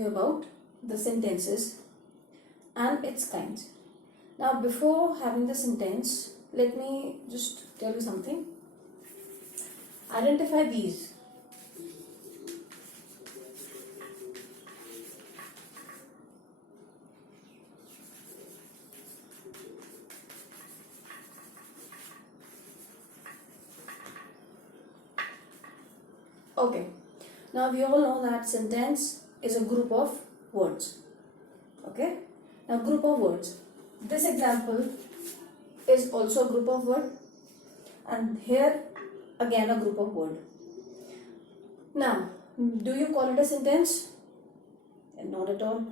you about the sentences and its kinds. Now before having the sentence, let me just tell you something. Identify these. Okay, now we all know that sentence is a group of words. Okay, now group of words. This example is also a group of word, and here again a group of word. Now, do you call it a sentence? Not at all,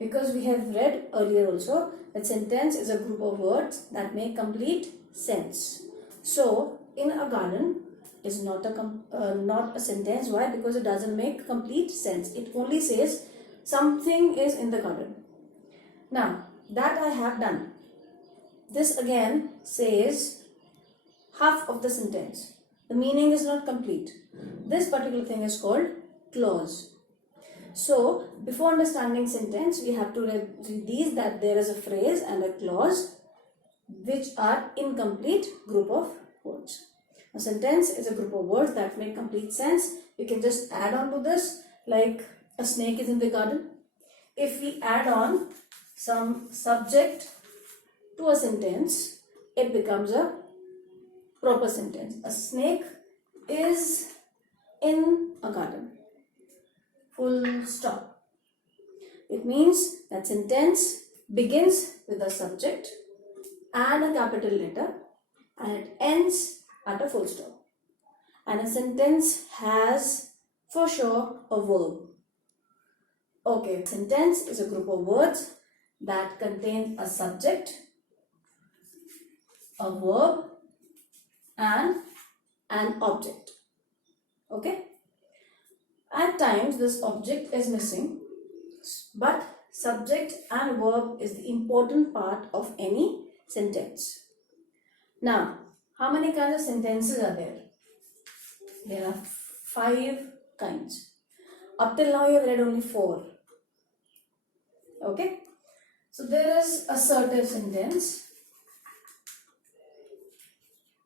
because we have read earlier also that sentence is a group of words that make complete sense. So, in a garden is not a sentence. Why? Because it doesn't make complete sense. It only says something is in the garden. Now, that I have done. This again says half of the sentence. The meaning is not complete. This particular thing is called clause. So, before understanding sentence, we have to read these, that there is a phrase and a clause which are incomplete group of words. A sentence is a group of words that make complete sense. You can just add on to this, like a snake is in the garden. If we add on some subject to a sentence, it becomes a proper sentence. A snake is in a garden. Full stop. It means that sentence begins with a subject and a capital letter, and it ends at a full stop. And a sentence has for sure a verb. Okay, sentence is a group of words that contain a subject, a verb, and an object. Okay? At times this object is missing, but subject and verb is the important part of any sentence. Now, how many kinds of sentences are there? There are 5 kinds. Up till now you have read only 4. Okay? So there is assertive sentence.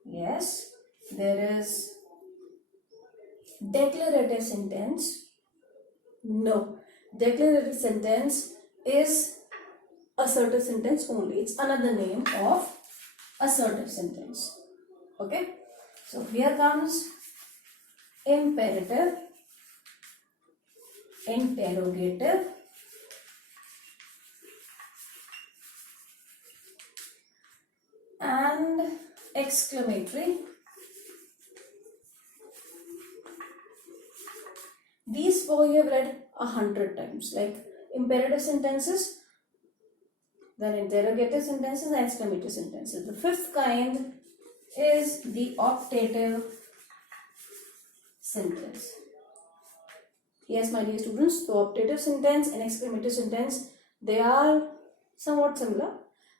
Yes. There is declarative sentence. No. Declarative sentence is assertive sentence only. It's another name of assertive sentence. Okay? So here comes imperative, interrogative, and exclamatory. These 4 you have read 100 times, like imperative sentences, then interrogative sentences and exclamatory sentences. The 5th kind is the optative sentence. Yes, my dear students, the optative sentence and exclamatory sentence, they are somewhat similar,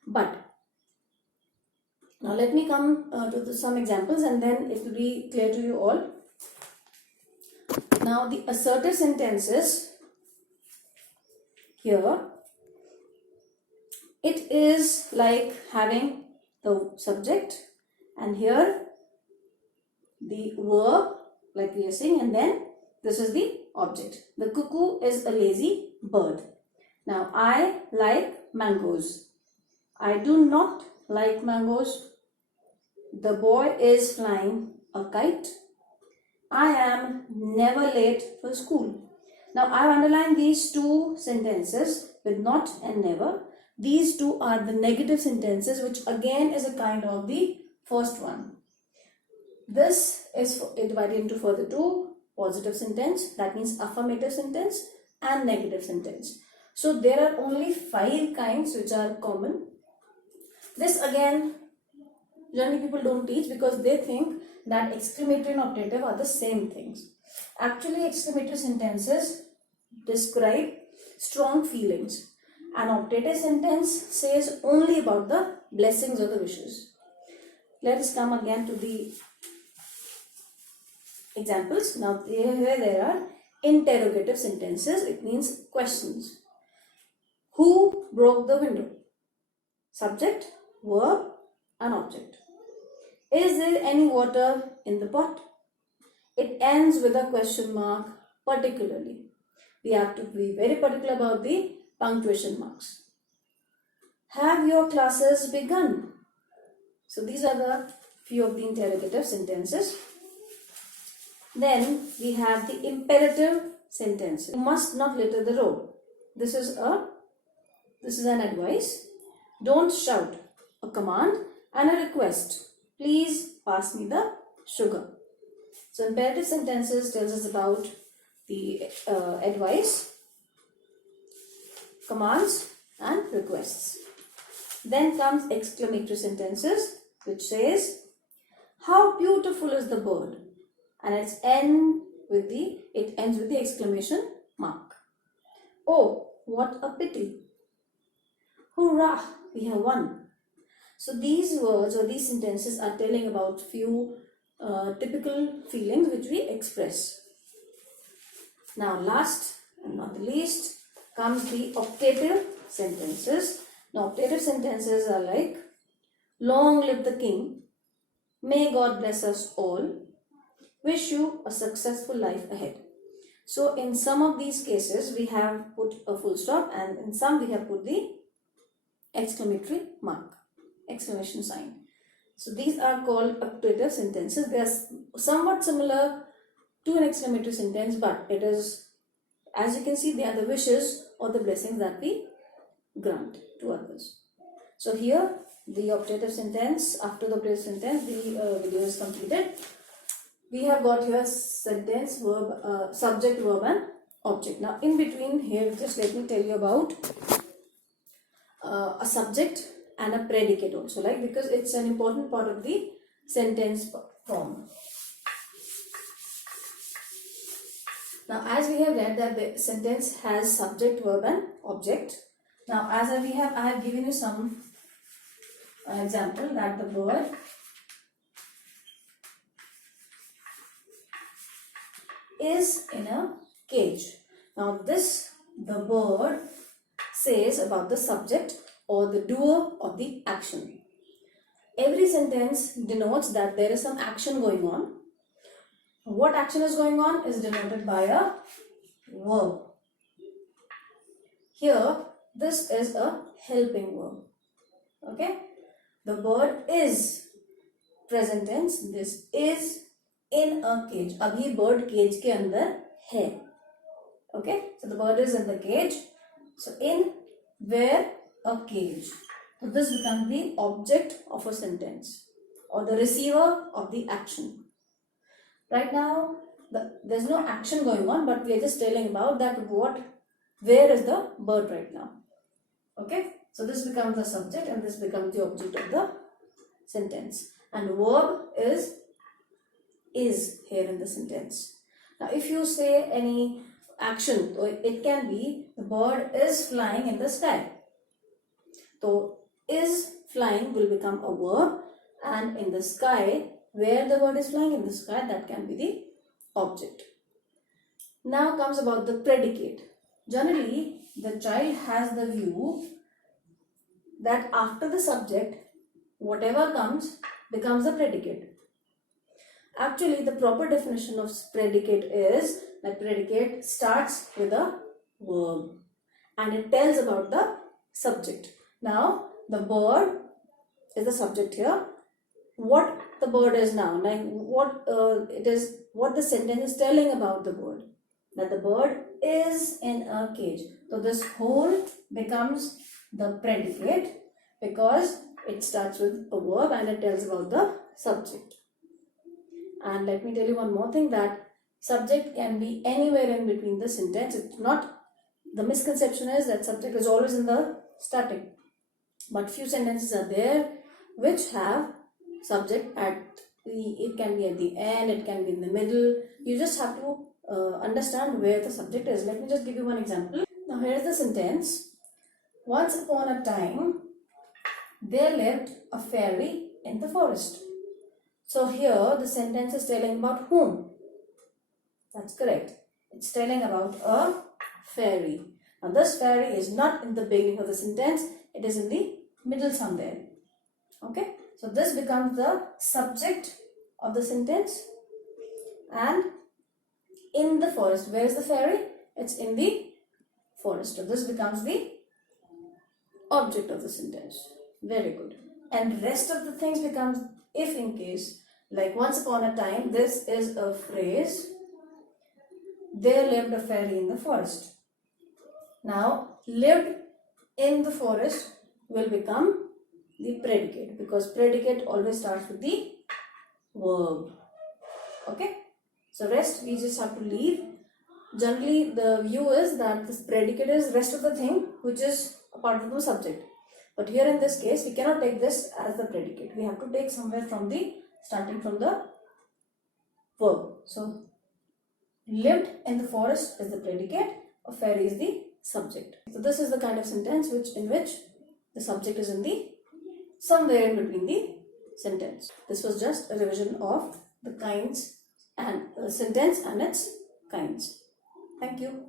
but now let me come to some examples and then it will be clear to you all. Now the assertive sentences, here it is like having the subject and here the verb like we are saying, and then this is the object. The cuckoo is a lazy bird. Now I like mangoes. I do not like mangoes. The boy is flying a kite. I am never late for school. Now I have underlined these 2 sentences with not and never. These 2 are the negative sentences, which again is a kind of the first one. This is divided into further 2, positive sentence, that means affirmative sentence, and negative sentence. So there are only 5 kinds which are common. This again generally people don't teach because they think that exclamatory and optative are the same things. Actually, exclamatory sentences describe strong feelings, and optative sentence says only about the blessings or the wishes. Let us come again to the examples. Now here there are interrogative sentences, it means questions. Who broke the window? Subject, verb and object. Is there any water in the pot? It ends with a question mark, particularly. We have to be very particular about the punctuation marks. Have your classes begun? So these are the few of the interrogative sentences. Then we have the imperative sentences. You must not litter the road. This is an advice. Don't shout. A command and a request. Please pass me the sugar. So imperative sentences tells us about the advice, commands and requests. Then comes exclamatory sentences, which says, how beautiful is the bird? And it ends with the exclamation mark. Oh, what a pity. Hurrah, we have won. So these words or these sentences are telling about few typical feelings which we express. Now last and not the least comes the optative sentences. Now optative sentences are like, long live the king, may God bless us all, wish you a successful life ahead. So in some of these cases we have put a full stop, and in some we have put the exclamatory mark, exclamation sign. So these are called optative sentences. They are somewhat similar to an exclamatory sentence, but it is, as you can see, they are the wishes or the blessings that we grant to others. So here the optative sentence, after the optative sentence the video is completed. We have got here sentence, verb, subject, verb and object. Now in between here, just let me tell you about a subject and a predicate also, like, because it's an important part of the sentence form. Now as we have read that the sentence has subject, verb and object. Now as I have given you some example that the bird is in a cage. Now the bird says about the subject or the doer of the action. Every sentence denotes that there is some action going on. What action is going on is denoted by a verb. Here this is a helping verb. Okay, the bird is present tense. This is in a cage. Abhi bird cage ke andar hai. Okay, so the bird is in the cage. So in where a cage. So this becomes the object of a sentence or the receiver of the action. Right now there's no action going on, but we are just telling about that where is the bird right now. Okay, so this becomes the subject and this becomes the object of the sentence, and verb is here in the sentence. Now if you say any action, so it can be the bird is flying in the sky. So is flying will become a verb, and in the sky, where the bird is flying in the sky, that can be the object. Now comes about the predicate. Generally the child has the view that after the subject whatever comes becomes a predicate. Actually the proper definition of predicate is that predicate starts with a verb and it tells about the subject. Now the bird is the subject here. What the bird is now, like what the sentence is telling about the bird, that the bird is in a cage. So this whole becomes the predicate because it starts with a verb and it tells about the subject. And let me tell you one more thing, that subject can be anywhere in between the sentence. It's not, the misconception is that subject is always in the starting, but few sentences are there which have subject it can be at the end, it can be in the middle. You just have to understand where the subject is. Let me just give you one example. Now here is the sentence. Once upon a time there lived a fairy in the forest. So here the sentence is telling about whom. That's correct. It's telling about a fairy. Now this fairy is not in the beginning of the sentence, it is in the middle somewhere. Okay, so this becomes the subject of the sentence. And in the forest, where is the fairy? It's in the forest. So this becomes the object of the sentence. Very good. And rest of the things becomes if in case. Like once upon a time, this is a phrase. There lived a fairy in the forest. Now, lived in the forest will become the predicate, because predicate always starts with the verb. Okay? So rest we just have to leave. Generally, the view is that this predicate is rest of the thing which is a part of the subject. But here in this case, we cannot take this as the predicate. We have to take somewhere from the, starting from the verb. So, lived in the forest is the predicate, a fairy is the subject. So this is the kind of sentence in which the subject is in the, somewhere in between the sentence. This was just a revision of the kinds and sentence and its kinds. Thank you.